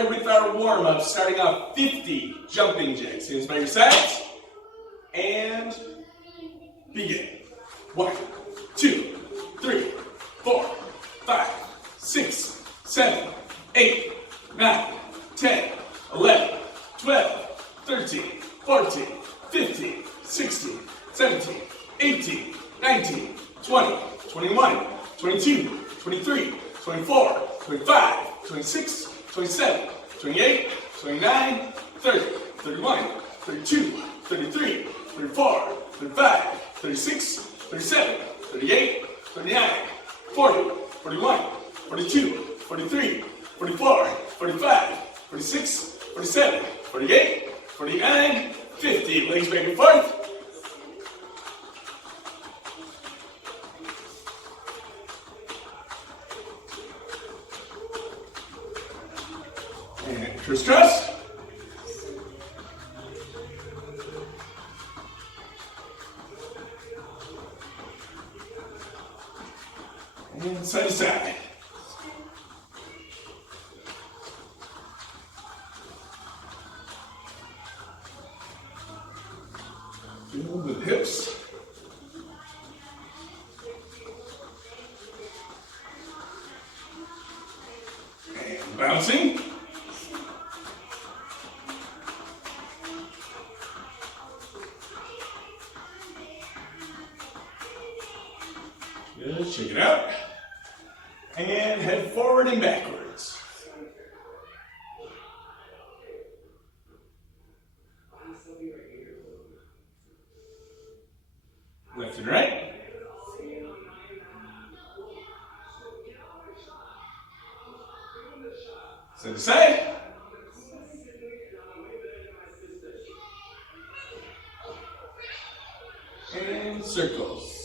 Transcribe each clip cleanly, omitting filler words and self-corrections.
start with our warm-up, starting off 50 jumping jacks. Hands by your sides. And begin. 1, 2, 3, 4, 5, 6, 7, 8, 9, 10, 11, 12, 13, 14, 15, 16, 17, 18, 19, 20, 21, 22, 23, 24, 25, 26, 27, 28, 29, 30, 31, 32, 33, 34, 35, 36, 37, 38, 39, 40, 41, 42, 43, 44, 45, 46, 47, 48, 49, 50. Legs back and forth. And crisscross. And side to side. Feel the hips. And bouncing. Good, shake it out. And head forward and backwards. Left and right. Side to side. And circles.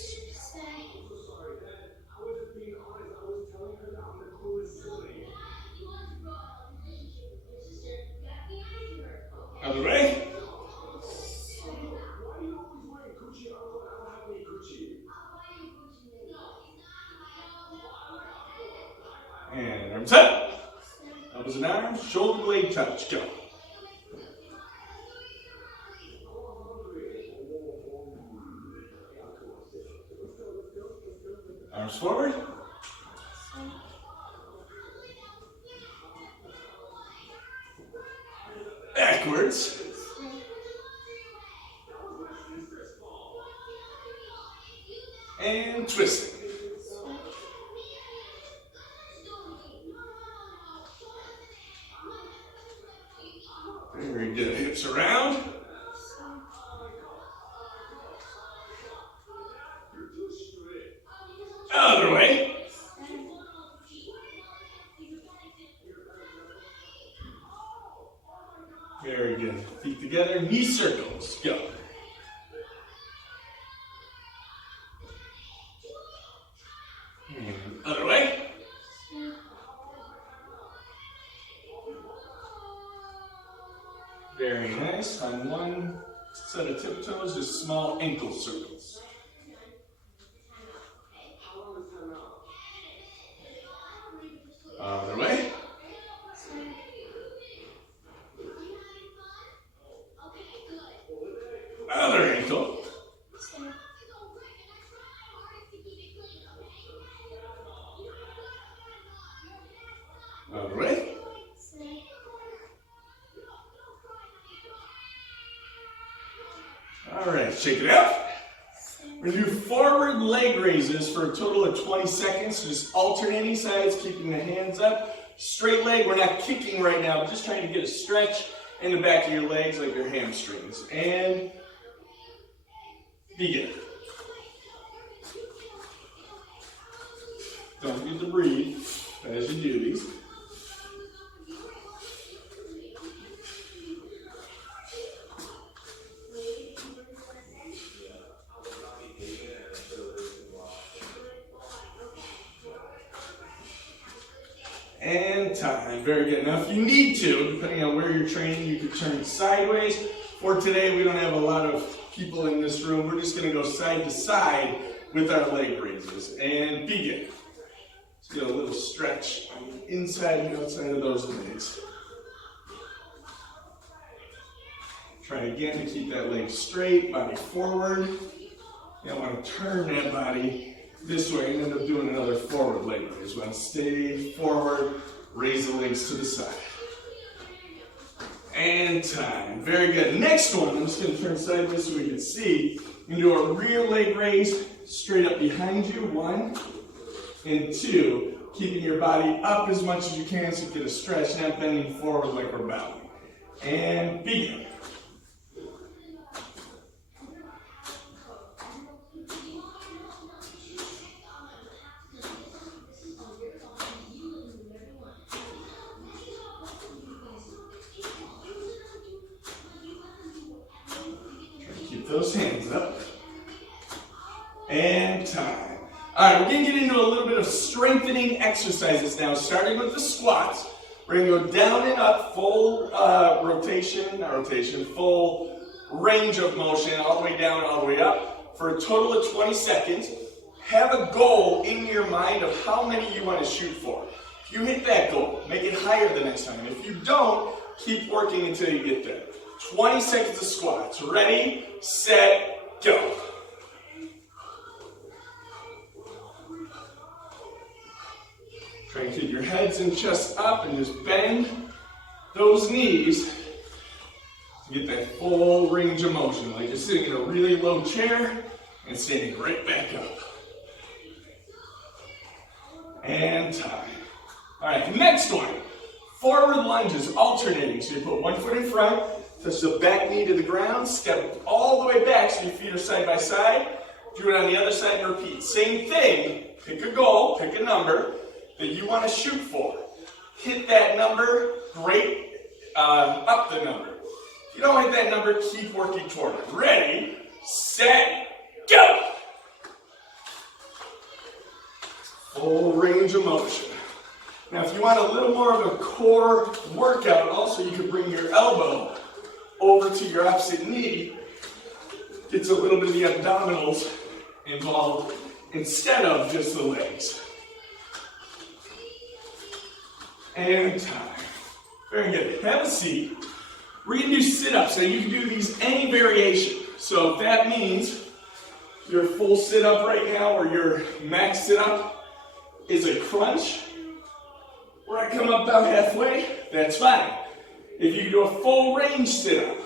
Other way. And arms up. Elbows and arms. Shoulder blade touch. Go. Arms forward. Backwards. And twisting. Very good. Hips around. Other way. Very good. Feet together, knee circles. Go. And other way. Very nice. On one set of tiptoes, just small ankle circles. Other way. Other ankle. Other way. All right, shake it out. We're going to do forward leg raises for a total of 20 seconds. So just alternating sides, keeping the hands up. Straight leg, we're not kicking right now, but just trying to get a stretch in the back of your legs like your hamstrings. And begin. Don't forget to breathe as you do these. And time. Very good. Now, if you need to, depending on where you're training, you could turn sideways. For today, we don't have a lot of people in this room. We're just going to go side to side with our leg raises. And begin. Let's get a little stretch on the inside and outside of those legs. Try again to keep that leg straight, body forward. You don't want to turn that body this way and end up doing another forward leg raise. You want to stay forward, raise the legs to the side. And time. Very good. Next one, I'm just going to turn sideways so we can see. You can do a rear leg raise straight up behind you. 1 and 2. Keeping your body up as much as you can so you get a stretch, not bending forward like we're bowing. And begin. Those hands up. And time. All right, we're going to get into a little bit of strengthening exercises now, starting with the squats. We're going to go down and up, full full range of motion, all the way down and all the way up, for a total of 20 seconds. Have a goal in your mind of how many you want to shoot for. If you hit that goal, make it higher the next time. If you don't, keep working until you get there. 20 seconds of squats. Ready, set, go. Try and keep your heads and chest up and just bend those knees to get that full range of motion. Like you're sitting in a really low chair and standing right back up. And time. All right, next one. Forward lunges, alternating. So you put one foot in front, touch the back knee to the ground, step all the way back so your feet are side by side. Do it on the other side and repeat. Same thing, pick a goal, pick a number that you want to shoot for. Hit that number, great, up the number. If you don't hit that number, keep working toward it. Ready, set, go! Full range of motion. Now if you want a little more of a core workout, also you can bring your elbow over to your opposite knee. Gets a little bit of the abdominals involved instead of just the legs. And time. Very good. Have a seat. We're going to do sit-ups. Now you can do these any variation. So if that means your full sit-up right now or your max sit-up is a crunch, where I come up about halfway, that's fine. If you can do a full range sit-up,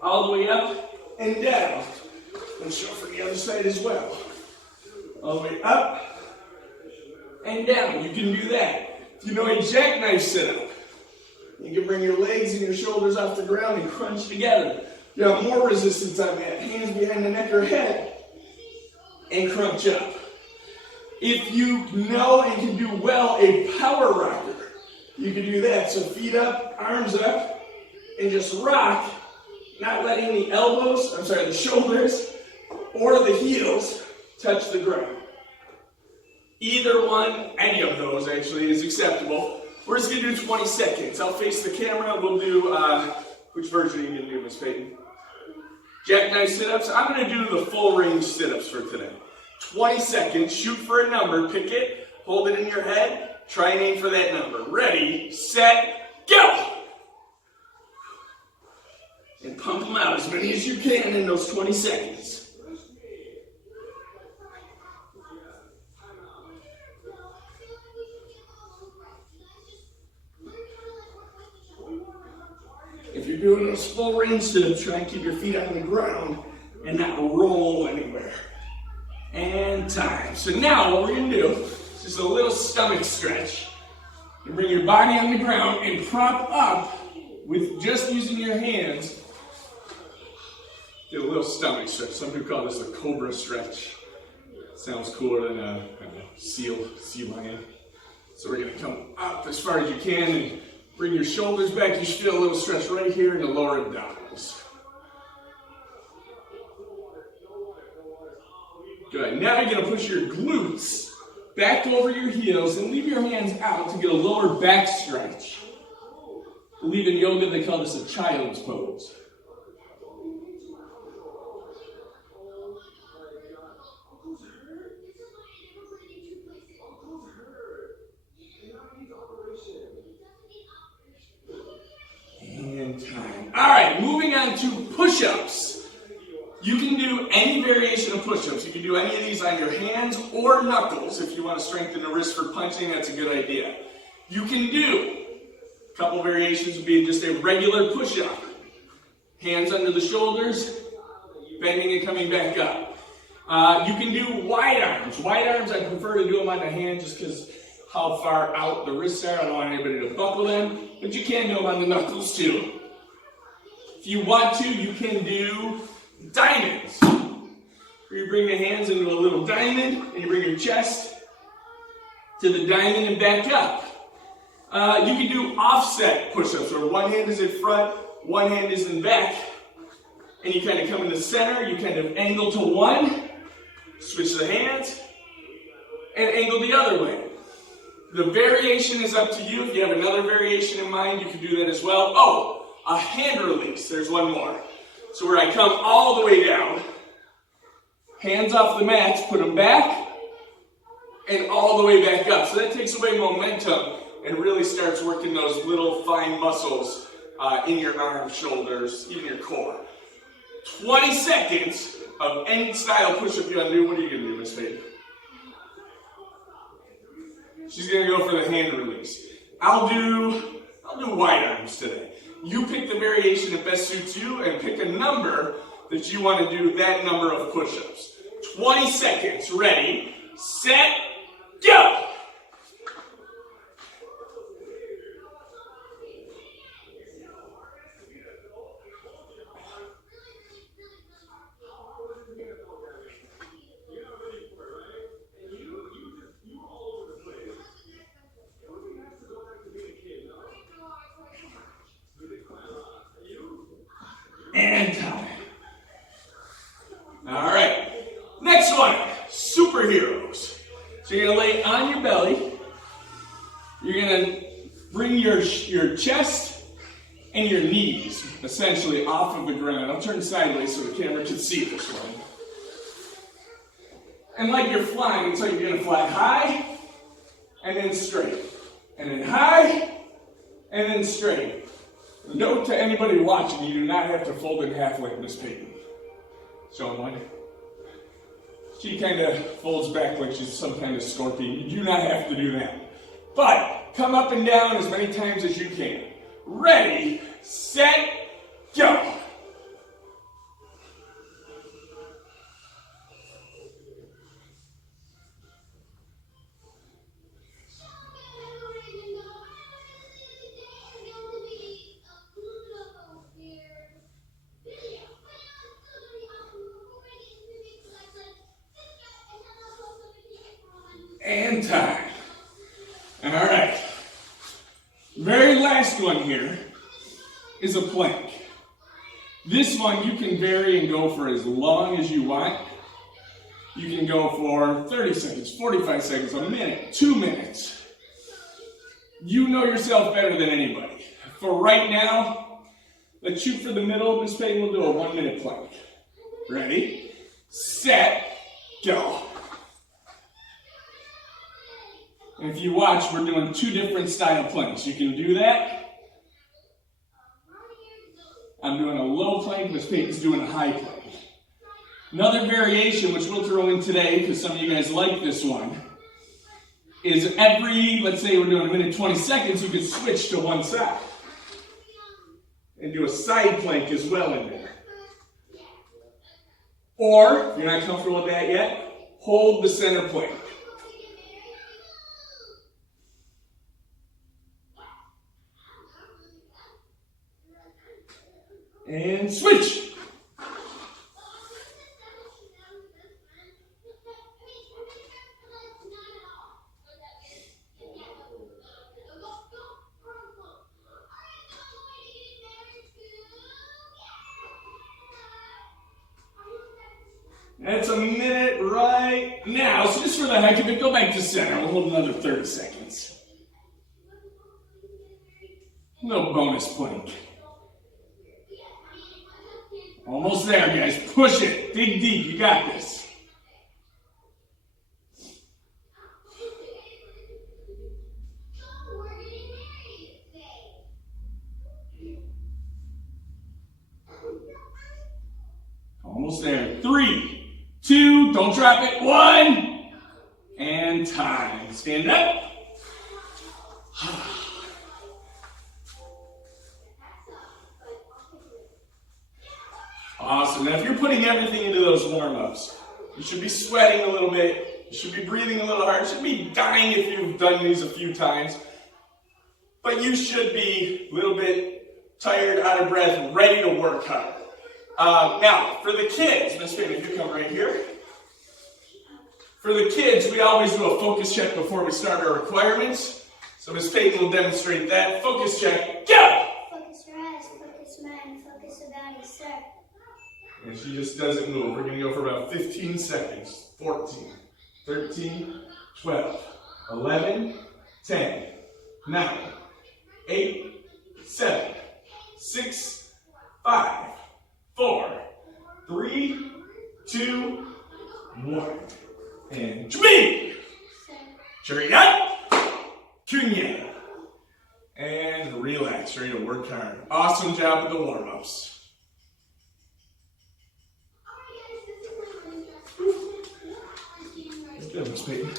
all the way up and down. I'm show for the other side as well. All the way up and down. You can do that. If you know a jackknife sit-up, you can bring your legs and your shoulders off the ground and crunch together. You have more resistance on that. Hands behind the neck or head and crunch up. If you know and can do well a power rocker, you can do that. So feet up, arms up, and just rock, not letting the shoulders or the heels touch the ground. Either one, any of those actually, is acceptable. We're just going to do 20 seconds. I'll face the camera. We'll do, which version are you going to do, Miss Peyton? Jackknife sit-ups. I'm going to do the full range sit-ups for today. 20 seconds, shoot for a number, pick it, hold it in your head, try and aim for that number. Ready, set, go! And pump them out as many as you can in those 20 seconds. If you're doing those full range sit-ups, try and keep your feet on the ground and not roll anywhere. And time. So now what we're going to do is just a little stomach stretch. You bring your body on the ground and prop up with just using your hands. Get a little stomach stretch. Some people call this a cobra stretch. Sounds cooler than a sea lion. So we're going to come up as far as you can and bring your shoulders back. You should feel a little stretch right here in the lower abdominals. Good. Now you're going to push your glutes back over your heels and leave your hands out to get a lower back stretch. I believe in yoga they call this a child's pose. And time. All right, moving moving on to push-ups. You can do any variation of push-ups. You can do any of these on your hands or knuckles. If you want to strengthen the wrist for punching, that's a good idea. You can do, a couple variations would be just a regular push-up. Hands under the shoulders, bending and coming back up. You can do wide arms. Wide arms, I prefer to do them on the hand just because how far out the wrists are. I don't want anybody to buckle them, but you can do them on the knuckles too. If you want to, you can do diamonds. Where you bring the hands into a little diamond and you bring your chest to the diamond and back up. You can do offset push-ups where one hand is in front, one hand is in back, and you kind of come in the center, you kind of angle to one, switch the hands, and angle the other way. The variation is up to you. If you have another variation in mind, you can do that as well. Oh, a hand release. There's one more. So where I come all the way down, hands off the mats, put them back, and all the way back up. So that takes away momentum and really starts working those little fine muscles in your arms, shoulders, even your core. 20 seconds of any style push-up you want to do. What are you going to do, Miss Peyton? She's going to go for the hand release. I'll do wide arms today. You pick the variation that best suits you and pick a number that you want to do that number of push-ups. 20 seconds. Ready, set, go! And time. All right. Next one, superheroes. So you're going to lay on your belly. You're going to bring your chest and your knees essentially off of the ground. I'll turn sideways so the camera can see this one. And like you're flying, it's like you're going to fly high and then straight. And then high and then straight. Note to anybody watching, you do not have to fold it half like Miss Peyton. Show them one. She kind of folds back like she's some kind of scorpion. You do not have to do that. But come up and down as many times as you can. Ready, set, go. And time. All right. Very last one here is a plank. This one you can vary and go for as long as you want. You can go for 30 seconds, 45 seconds, a minute, 2 minutes. You know yourself better than anybody. For right now, let's shoot for the middle. Miss Peyton will do a 1 minute plank. Ready, set, go. And if you watch, we're doing 2 different style planks. You can do that. I'm doing a low plank, Miss Peyton's doing a high plank. Another variation, which we'll throw in today, because some of you guys like this one, is let's say we're doing a minute 20 seconds, you can switch to one side. And do a side plank as well in there. Or, if you're not comfortable with that yet, hold the center plank. And switch. That's a minute right now. So just for the heck of it, go back to center. We'll hold another 30 seconds. No bonus plank. Almost there, guys. Push it. Dig deep. You got this. Almost there. 3, 2, don't drop it. 1, and time. Stand up. Awesome. Now, if you're putting everything into those warm-ups, you should be sweating a little bit. You should be breathing a little hard. You should be dying if you've done these a few times. But you should be a little bit tired, out of breath, ready to work hard. Now, for the kids, Miss Payne, if you come right here. For the kids, we always do a focus check before we start our requirements. So Miss Payton will demonstrate that. Focus check, go! Focus your eyes, focus mind, focus your body, sir. And she just doesn't move. We're going to go for about 15 seconds. 14, 13, 12, 11, 10, 9, 8, 7, 6, 5, 4, 3, 2, 1. And Jimmy! Cherry up! Kunya! And relax, ready to work hard. Awesome job with the warm-ups. Good, Miss Peyton.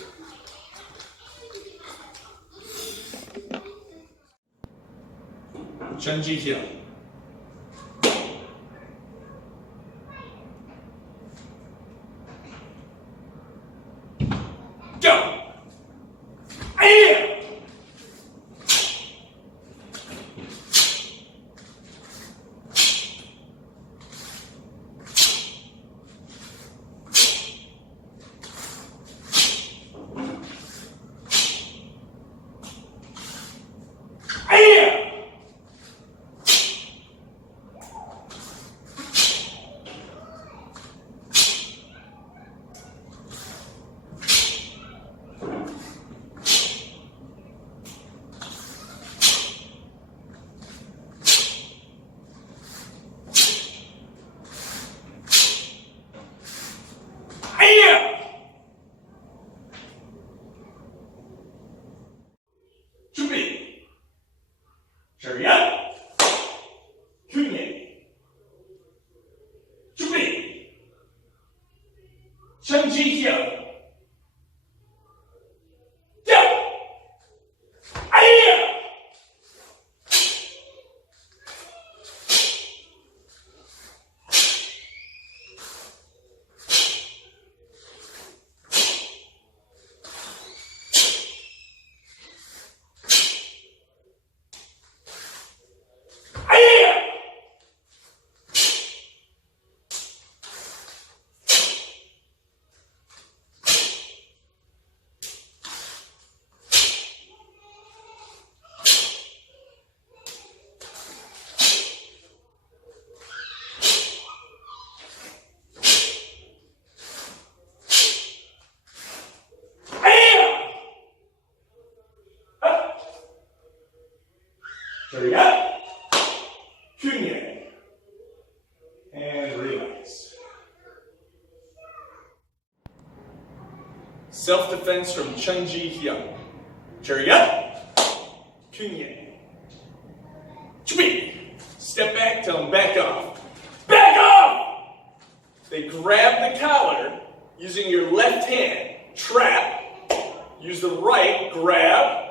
Chunji Hill. Go! Air! Cherry up. Kunye. Jubi. Chunji Hyo. Cherry up. Kunye. And relax. Self-defense from Chunji Hyung. Cherry up. Kunye. Chubby. Step back, tell them back off. Back off! They grab the collar using your left hand. Trap. Use the right. Grab.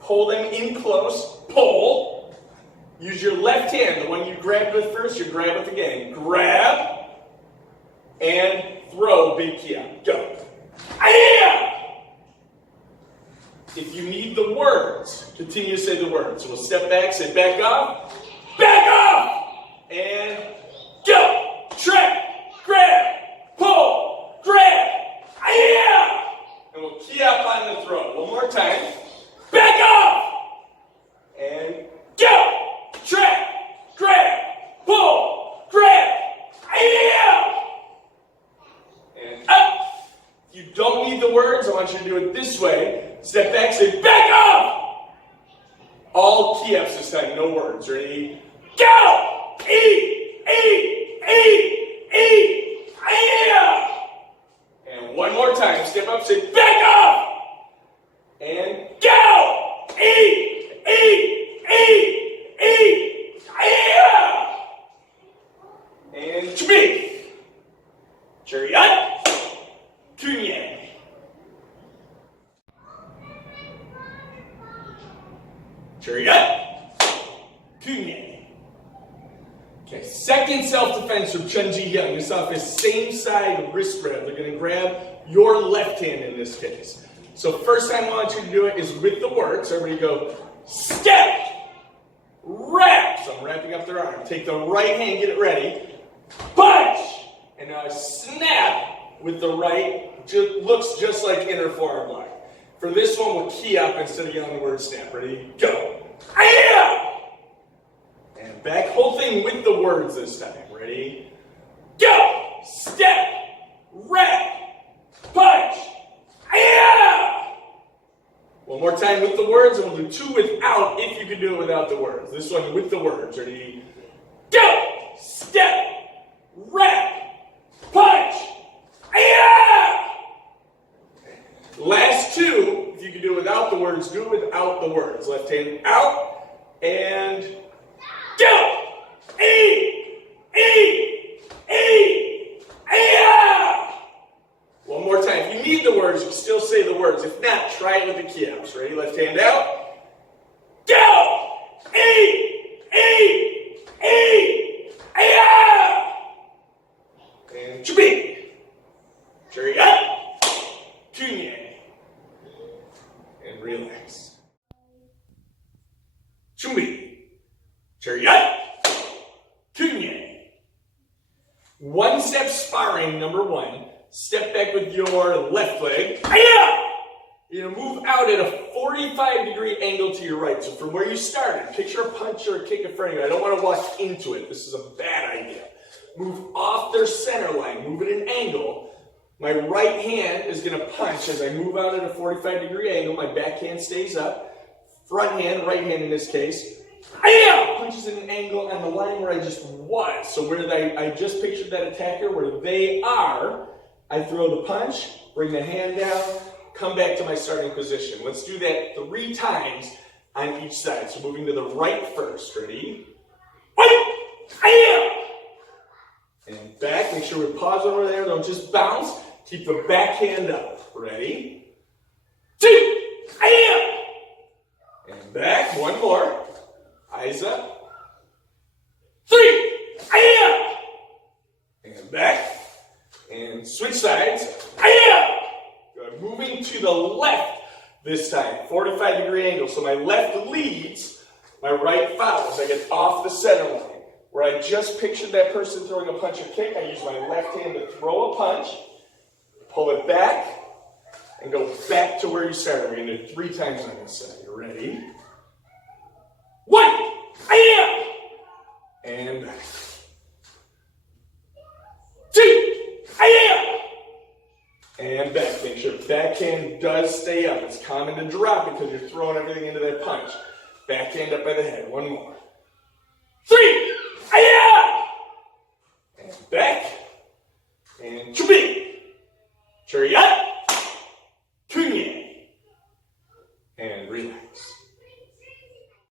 Pull them in close. Pull. Use your left hand. The one you grabbed with first, you grab with again. Grab. And throw. Big kia. Go. Aya! If you need the words, continue to say the words. So we'll step back, say back off. Back off! And go! Trap. Grab. Pull. Grab. Aya! And we'll key up on the throw. One more time. Back off! And go! Trap! Grab! Pull! Grab! Yeah! And up! If you don't need the words, I want you to do it this way. Step back, say back off! All key ups this time, no words. Ready? Go! Eat! Eat! Eat! Eat! Yeah! And one more time, step up, say back off! And go! Eat! Eat! Eat! Eat! Yeah! And Chubby! Kunye. Okay, second self-defense from Chun-Ji Hyung. This off his same side wrist grab. They're going to grab your left hand in this case. So first time I want you to do it is with the words. Everybody go, step, wrap. So I'm wrapping up their arm. Take the right hand, get it ready. Punch! And now I snap with the right. Looks just like inner forearm lock. For this one, we'll key up instead of yelling the word snap. Ready? Go. Aya! And back. Whole thing with the words this time. Ready? Go! Step! Wrap! Punch! Aya! One more time with the words, and we'll do two without if you can do it without the words. This one with the words. Ready? Go! Step! Wrap! Punch! Aya! Last two, if you can do it without the words, do it without the words. Left hand out, and go! One more time. If you need the words, you can still say the words. If not, try it with the key-ups. Ready? Left hand out. Go! And Chubi. Cherry up. Kunye. And relax. Chumbi. Cherry up. Kunye. One step sparring, number one. Step back with your left leg. Hiya! You're gonna move out at a 45-degree angle to your right. So from where you started, picture a punch or a kick in front of you. I don't want to walk into it. This is a bad idea. Move off their center line. Move at an angle. My right hand is going to punch as I move out at a 45-degree angle. My back hand stays up. Front hand, right hand in this case, punches at an angle on the line where I just was. So where I just pictured that attacker, where they are, I throw the punch, bring the hand down, come back to my starting position. Let's do that 3 times on each side. So moving to the right first. Ready? And back. Make sure we pause over there. Don't just bounce. Keep the back hand up. Ready? 2. And back. One more. Eyes up. 3. And back. And switch sides. Good. Moving to the left this time. 45-degree angle. So my left leads, my right follows. I get off the center line. Where I just pictured that person throwing a punch or kick, I use my left hand to throw a punch, pull it back, and go back to where you started. We're going to do 3 times on this side. You ready? 1. And back. 2. And back. Make sure backhand does stay up. It's common to drop because you're throwing everything into that punch. Backhand up by the head. One more. 3. And back. And Chubi. Cherry up.